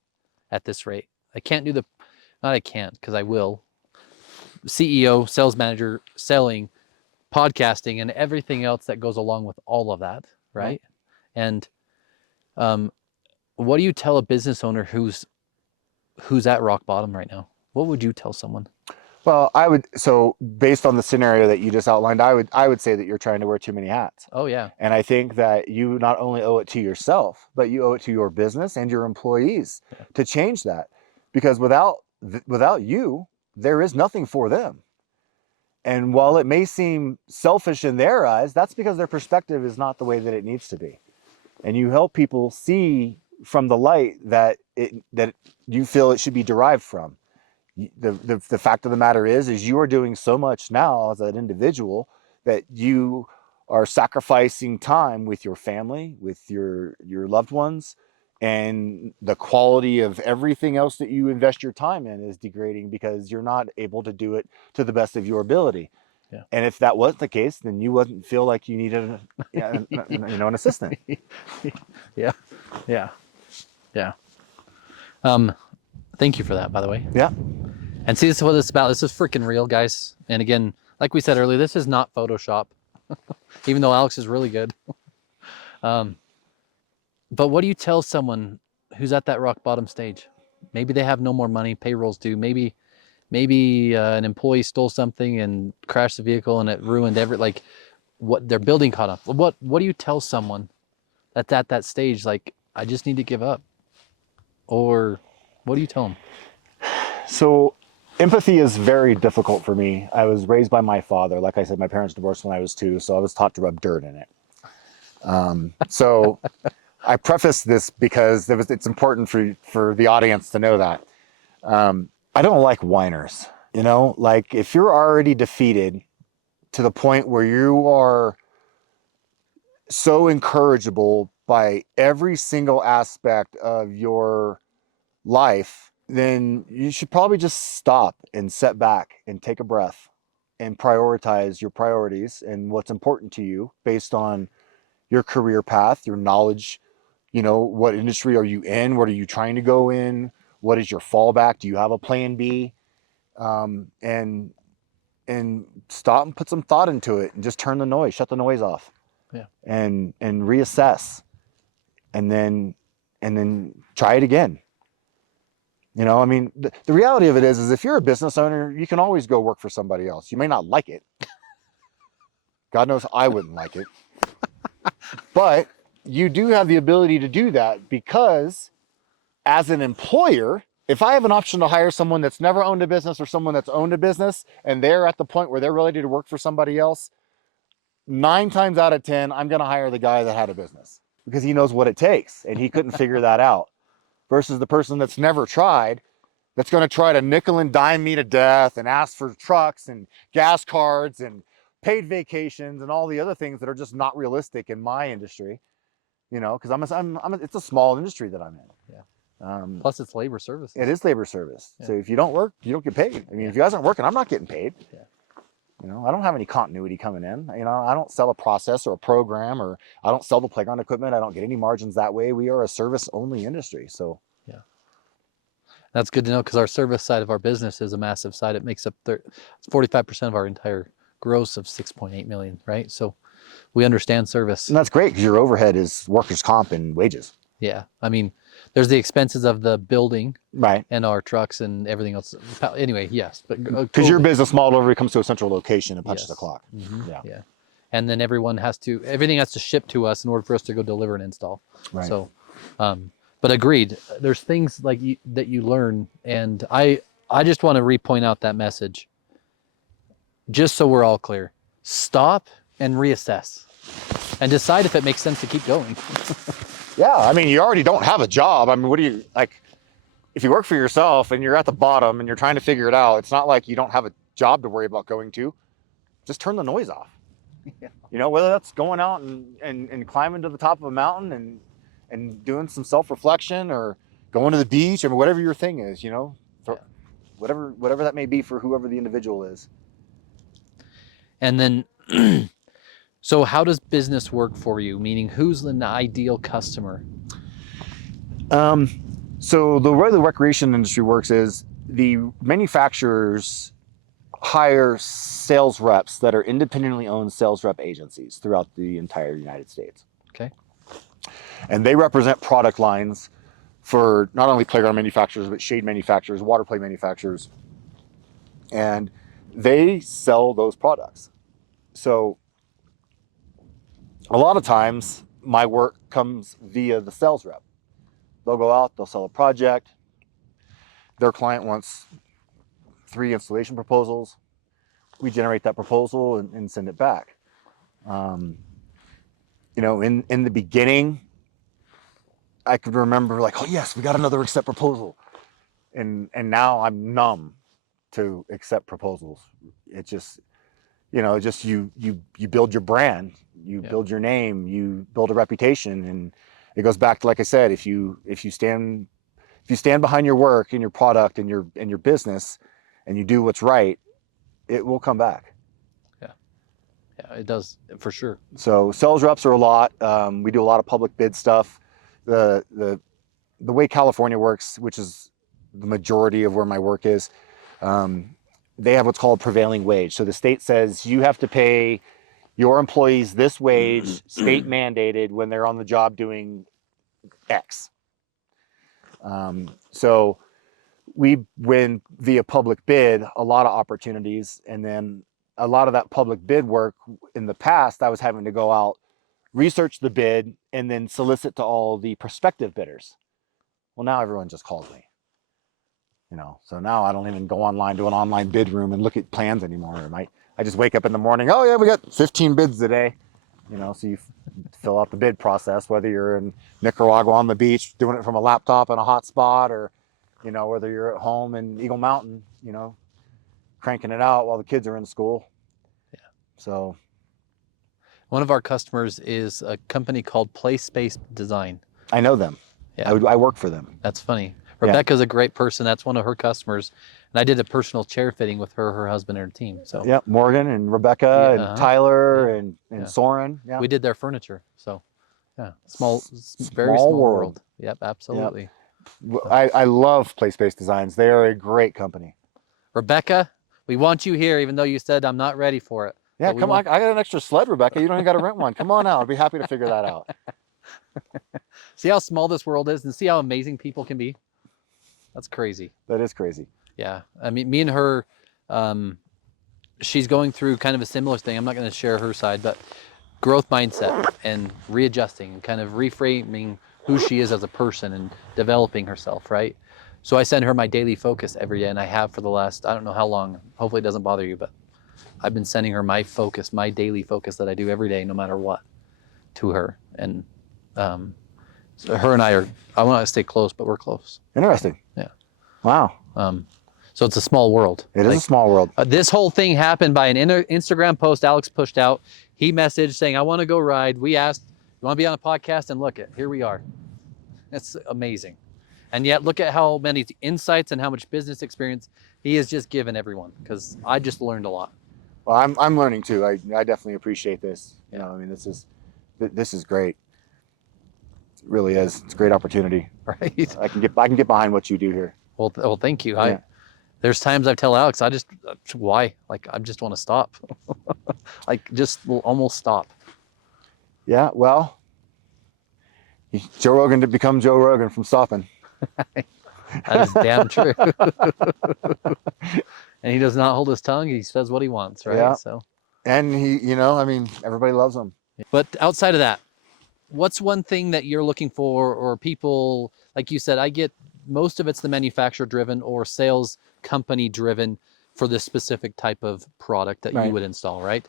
at this rate. I can't do not I can't, because I will. CEO, sales manager, selling, podcasting, and everything else that goes along with all of that, right? And what do you tell a business owner who's at rock bottom right now? What would you tell someone? Well, so based on the scenario that you just outlined, I would say that you're trying to wear too many hats. Oh yeah. And I think that you not only owe it to yourself, but you owe it to your business and your employees to change that. Because without you, there is nothing for them. And while it may seem selfish in their eyes, that's because their perspective is not the way that it needs to be. And you help people see from the light that you feel it should be derived from. The fact of the matter is you are doing so much now as an individual that you are sacrificing time with your family, with your loved ones, and the quality of everything else that you invest your time in is degrading because you're not able to do it to the best of your ability. Yeah. And if that wasn't the case, then you wouldn't feel like you needed an assistant. Yeah. Yeah. Yeah. Thank you for that, by the way. Yeah. And see, this is what it's about. This is freaking real, guys. And again, like we said earlier, this is not Photoshop, even though Alex is really good. But what do you tell someone who's at that rock bottom stage? Maybe they have no more money, payrolls due. Maybe an employee stole something and crashed the vehicle and it ruined what their building caught up. What do you tell someone that's at that stage? Like, I just need to give up. Or what do you tell them? So empathy is very difficult for me. I was raised by my father. Like I said, my parents divorced when I was 2, so I was taught to rub dirt in it. So I preface this because it's important for the audience to know that. I don't like whiners. Like if you're already defeated to the point where you are so incorrigible by every single aspect of your life, then you should probably just stop and set back and take a breath and prioritize your priorities and what's important to you based on your career path, your knowledge, what industry are you in? What are you trying to go in? What is your fallback? Do you have a plan B? And stop and put some thought into it and just turn the noise, shut the noise off. Yeah. And reassess and then try it again. I mean, the reality of it is if you're a business owner, you can always go work for somebody else. You may not like it. God knows I wouldn't like it. But you do have the ability to do that because as an employer, if I have an option to hire someone that's never owned a business or someone that's owned a business and they're at the point where they're ready to work for somebody else, 9 times out of 10, I'm going to hire the guy that had a business because he knows what it takes and he couldn't figure that out. Versus the person that's never tried, that's going to try to nickel and dime me to death and ask for trucks and gas cards and paid vacations and all the other things that are just not realistic in my industry, because it's a small industry that I'm in. Yeah. Plus it's labor services. It is labor service. Yeah. So if you don't work, you don't get paid. I mean, if you guys aren't working, I'm not getting paid. Yeah. I don't have any continuity coming in. I don't sell a process or a program, or I don't sell the playground equipment. I don't get any margins that way. We are a service-only industry. So, yeah, that's good to know because our service side of our business is a massive side. It makes up 45% of our entire gross of 6.8 million, right? So we understand service. And that's great because your overhead is workers' comp and wages. Yeah, I mean, there's the expenses of the building, right, and our trucks and everything else. Anyway, yes, but because your business model really comes to a central location and punches yes. the clock. Mm-hmm. Yeah, and then everything has to ship to us in order for us to go deliver and install. Right. So, but agreed. There's things like that you learn, and I just want to repoint out that message, just so we're all clear. Stop and reassess, and decide if it makes sense to keep going. Yeah, I mean, you already don't have a job. I mean, what do you, like, if you work for yourself and you're at the bottom and you're trying to figure it out, it's not like you don't have a job to worry about going to. Just turn the noise off. Yeah. Whether that's going out and climbing to the top of a mountain and doing some self-reflection or going to the beach or whatever your thing is, whatever that may be for whoever the individual is. And then... So how does business work for you? Meaning, who's the ideal customer? So the way the recreation industry works is the manufacturers hire sales reps that are independently owned sales rep agencies throughout the entire United States. Okay. And they represent product lines for not only playground manufacturers, but shade manufacturers, water play manufacturers. And they sell those products. So a lot of times my work comes via the sales rep. They'll go out, they'll sell a project. Their client wants 3 installation proposals. We generate that proposal and send it back. You know, in the beginning, I could remember like, oh yes, we got another accept proposal. And now I'm numb to accept proposals. It just, you know, just you build your brand, you build your name, you build a reputation. And it goes back to, like I said, if you stand behind your work and your product and your business and you do what's right, it will come back. Yeah, it does for sure. So sales reps are a lot. We do a lot of public bid stuff. The way California works, which is the majority of where my work is, they have what's called prevailing wage. So the state says you have to pay your employees this wage, state mandated, when they're on the job doing X. So we win via public bid a lot of opportunities, and then a lot of that public bid work in the past, I was having to go out, research the bid, and then solicit to all the prospective bidders. Well, now everyone just calls me, you know. So now I don't even go online to an online bid room and look at plans anymore. I just wake up in the morning, oh yeah, we got 15 bids today, you know. So you fill out the bid process, whether you're in Nicaragua on the beach doing it from a laptop in a hot spot, or, you know, whether you're at home in Eagle Mountain, you know, cranking it out while the kids are in school. Yeah. So one of our customers is a company called Place Space Design. I know them. Yeah. I work for them. That's funny. Rebecca's a great person. That's one of her customers. And I did a personal chair fitting with her husband, and her team. So yeah, Morgan and Rebecca and Tyler and Soren. Yeah. We did their furniture. So yeah, very small world. Yep, absolutely. Yep. I love Place-Based Designs. They are a great company. Rebecca, we want you here, even though you said I'm not ready for it. Yeah, come on. I got an extra sled, Rebecca. You don't even got to rent one. Come on out. I'd be happy to figure that out. See how small this world is, and see how amazing people can be? That's crazy. That is crazy. Yeah. I mean, me and her, she's going through kind of a similar thing. I'm not going to share her side, but growth mindset and readjusting and kind of reframing who she is as a person and developing herself, right? So I send her my daily focus every day, and I have for the last, I don't know how long. Hopefully it doesn't bother you, but I've been sending her my focus, my daily focus that I do every day, no matter what, to her. And so her and I want to stay close, but we're close. Interesting. Yeah. Wow. So it's a small world. It is a small world. This whole thing happened by an Instagram post Alex pushed out. He messaged saying, I want to go ride. We asked, you want to be on a podcast? And look, here we are. It's amazing. And yet look at how many insights and how much business experience he has just given everyone, because I just learned a lot. Well, I'm learning too. I definitely appreciate this. You know, I mean, this is great. It really is. It's a great opportunity. Right. I can get behind what you do here. Well, thank you. Yeah. There's times I tell Alex, why? Like, I just want to stop. Like, just will almost stop. Yeah, well, Joe Rogan did become Joe Rogan from stopping. That is damn true. And he does not hold his tongue. He says what he wants, right? Yeah. So. And he, you know, I mean, everybody loves him. But outside of that, what's one thing that you're looking for, or people, like you said, I get most of it's the manufacturer driven or sales company driven for this specific type of product that you would install, right?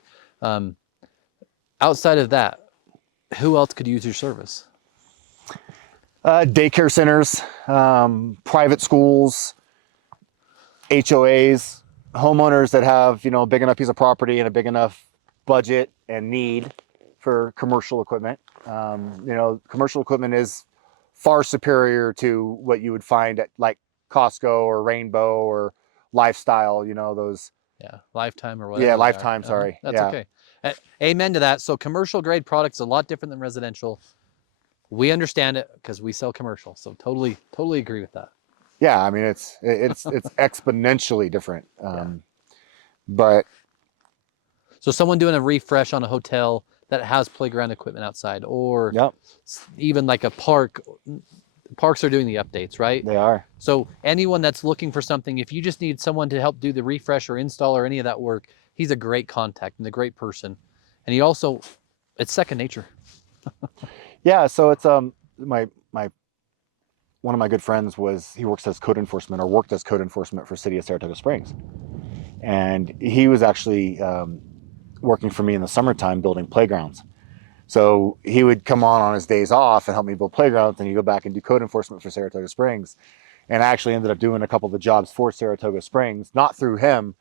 Outside of that, who else could use your service? Daycare centers, private schools, HOAs, homeowners that have, you know, a big enough piece of property and a big enough budget and need for commercial equipment. You know, commercial equipment is far superior to what you would find at like Costco or Rainbow or Lifestyle, you know, those. Yeah, Lifetime or whatever. Yeah, Lifetime, sorry. That's okay. Amen to that. So commercial grade products are a lot different than residential. We understand it because we sell commercial. So totally agree with that. Yeah, I mean, it's exponentially different. But so someone doing a refresh on a hotel that has playground equipment outside, or even like a park, parks are doing the updates, right? They are. So anyone that's looking for something, if you just need someone to help do the refresh or install or any of that work, he's a great contact and a great person. And he also, it's second nature. Yeah. So it's my one of my good friends he works as code enforcement or worked as code enforcement for City of Saratoga Springs, and he was actually working for me in the summertime building playgrounds. So he would come on his days off and help me build playgrounds, and he'd go back and do code enforcement for Saratoga Springs. And I actually ended up doing a couple of the jobs for Saratoga Springs, not through him,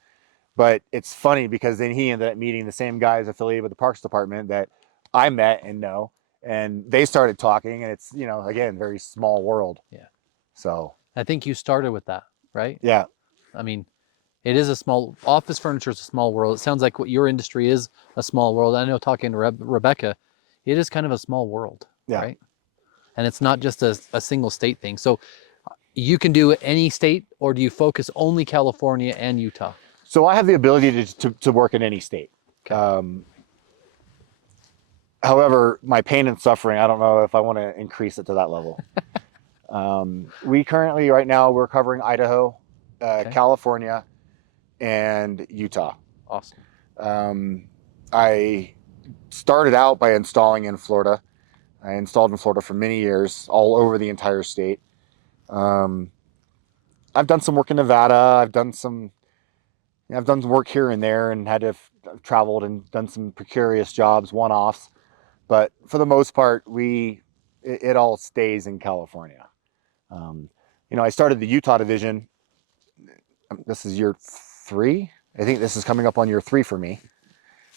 but it's funny because then he ended up meeting the same guys affiliated with the Parks Department that I met and know, and they started talking, and it's, again, very small world. Yeah. So I think you started with that, right? yeah. I mean, it is office furniture is a small world. It sounds like what your industry is a small world. I know talking to Rebecca, it is kind of a small world, Yeah. right? And it's not just a single state thing. So you can do any state, or do you focus only California and Utah? So I have the ability to work in any state. Okay. However, my pain and suffering, I don't know if I want to increase it to that level. We currently, right now, we're covering Idaho, Okay. California, and Utah. Awesome. I started out by installing in Florida. I installed in Florida for many years, all over the entire state. I've done some work in Nevada. I've done some work here and there, and had to have traveled and done some precarious jobs, one-offs. But for the most part, it all stays in California. I started the Utah division. This is year 3. I think this is coming up on year 3 for me,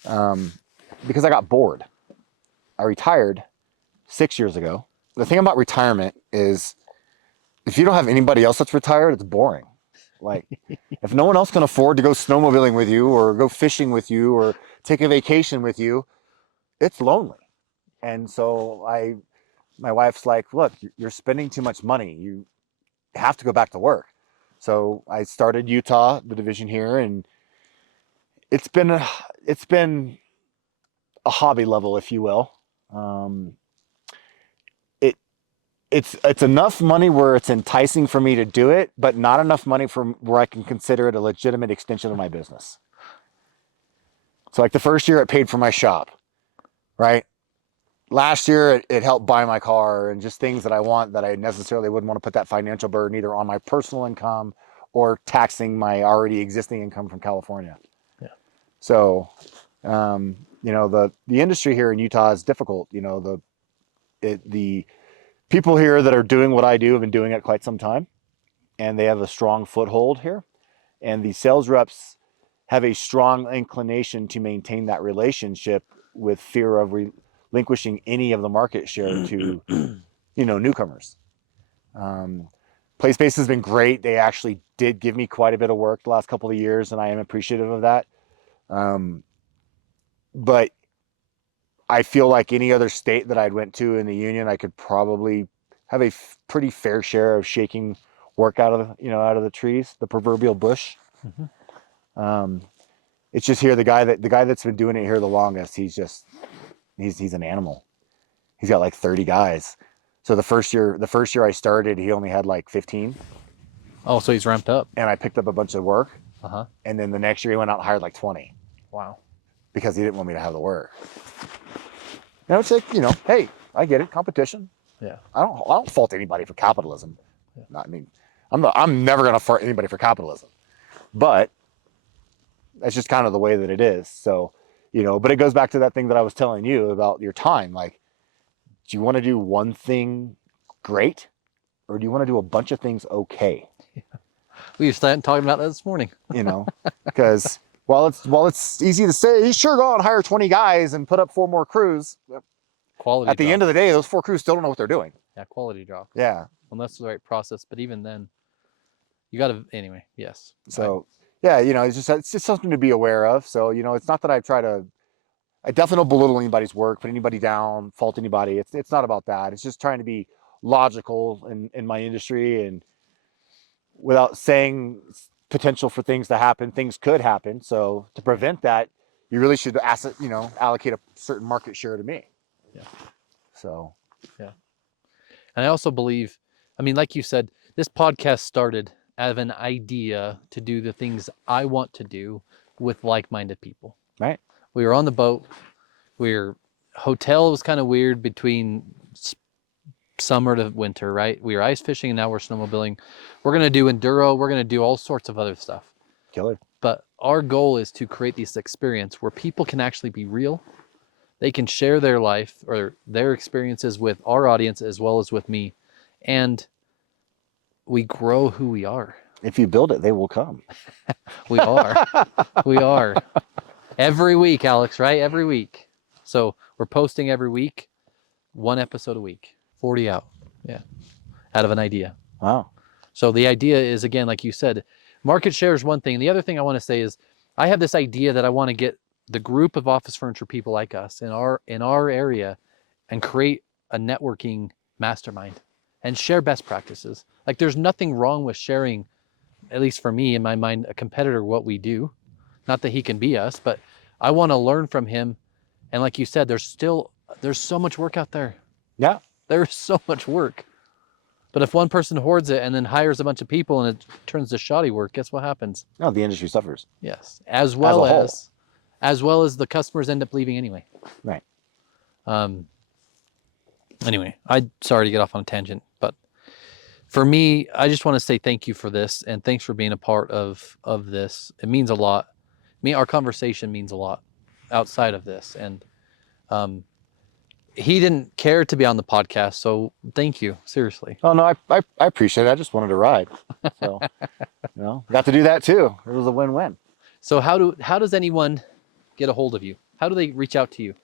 because I got bored. I retired 6 years ago. The thing about retirement is, if you don't have anybody else that's retired, it's boring. Like, if no one else can afford to go snowmobiling with you or go fishing with you or take a vacation with you, it's lonely. And so my wife's like, look, you're spending too much money. You have to go back to work. So I started Utah, the division here, and it's been a hobby level, if you will. It's enough money where it's enticing for me to do it, but not enough money from where I can consider it a legitimate extension of my business. So like the first year it paid for my shop, right? Last year it helped buy my car and just things that I want that I necessarily wouldn't want to put that financial burden either on my personal income or taxing my already existing income from California. Yeah. So, the industry here in Utah is difficult. The people here that are doing what I do have been doing it quite some time, and they have a strong foothold here. And the sales reps have a strong inclination to maintain that relationship with fear of relinquishing any of the market share to, newcomers. PlaySpace has been great. They actually did give me quite a bit of work the last couple of years, and I am appreciative of that. But I feel like any other state that I'd went to in the union, I could probably have a pretty fair share of shaking work out of the trees, the proverbial bush. Mm-hmm. It's just here, the guy that's been doing it here the longest, he's an animal. He's got like 30 guys. So the first year I started, he only had like 15. Oh, so he's ramped up. And I picked up a bunch of work. Uh-huh. And then the next year he went out and hired like 20. Wow. Because he didn't want me to have the work. And I would say, hey, I get it, competition. Yeah. I don't fault anybody for capitalism. Yeah. I'm never going to fault anybody for capitalism. But that's just kind of the way that it is. So, but it goes back to that thing that I was telling you about your time. Like, do you want to do one thing great, or do you want to do a bunch of things okay? Yeah. We were talking about that this morning. Because while it's easy to say, you sure go out and hire 20 guys and put up 4 more crews. Quality. At the end of the day, those 4 crews still don't know what they're doing. Yeah, quality drop. Yeah. Unless the right process, but even then, you got to anyway. Yes. So it's just something to be aware of. So it's not that I definitely don't belittle anybody's work, put anybody down, fault anybody. It's not about that. It's just trying to be logical in my industry, and without saying potential for things to happen, things could happen. So to prevent that, you really should allocate a certain market share to me. Yeah. So. Yeah. And I also believe, I mean, like you said, this podcast started out of an idea to do the things I want to do with like-minded people. Right. We were on the boat. Hotel was kind of weird between summer to winter, right? We were ice fishing and now we're snowmobiling. We're going to do enduro. We're going to do all sorts of other stuff. Killer. But our goal is to create this experience where people can actually be real. They can share their life or their experiences with our audience as well as with me. And we grow who we are. If you build it, they will come. We are. We are. Every week, Alex, right? Every week. So we're posting every week, 1 episode a week, 40 out. Yeah. Out of an idea. Wow. So the idea is, again, like you said, market share is one thing. The other thing I want to say is I have this idea that I want to get the group of office furniture people like us in our area and create a networking mastermind and share best practices. Like there's nothing wrong with sharing, at least for me in my mind, a competitor what we do. Not that he can be us, but I want to learn from him. And like you said, there's so much work out there. Yeah. There's so much work. But if one person hoards it and then hires a bunch of people and it turns to shoddy work, guess what happens? No, the industry suffers. Yes. As well As a whole. as well as the customers end up leaving anyway. Right. Anyway, I'm sorry to get off on a tangent, but for me, I just want to say thank you for this and thanks for being a part of this. It means a lot. Our conversation means a lot outside of this. And he didn't care to be on the podcast, so thank you, seriously. Oh no, I appreciate it. I just wanted to ride. So got to do that too. It was a win-win. So how does anyone get a hold of you? How do they reach out to you?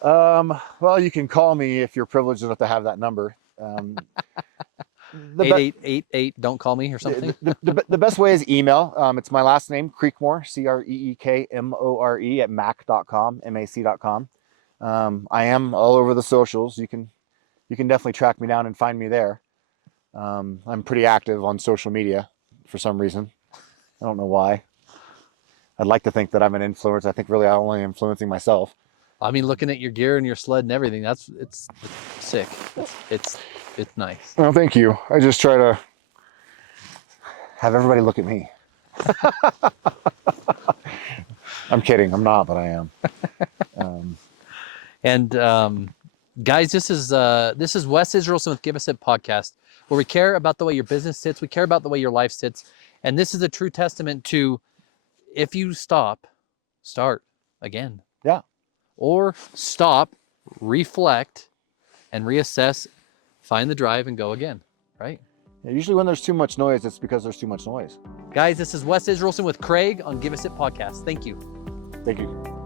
Well, you can call me if you're privileged enough to have that number. 8888, don't call me or something? The best way is email. It's my last name, Creekmore, Creekmore at mac.com, mac.com. I am all over the socials. You can definitely track me down and find me there. I'm pretty active on social media for some reason. I don't know why. I'd like to think that I'm an influencer. I think really I'm only influencing myself. I mean, looking at your gear and your sled and everything, it's sick. It's nice. Well, thank you. I just try to have everybody look at me. I'm kidding. I'm not, but I am. Guys, this is Wes Israelson with Give Us It podcast, where we care about the way your business sits. We care about the way your life sits. And this is a true testament to if you stop, start again. Yeah. Or stop, reflect, and reassess, find the drive and go again, right? Yeah, usually when there's too much noise, it's because there's too much noise. Guys, this is Wes Israelson with Craig on Give Us It podcast. Thank you. Thank you.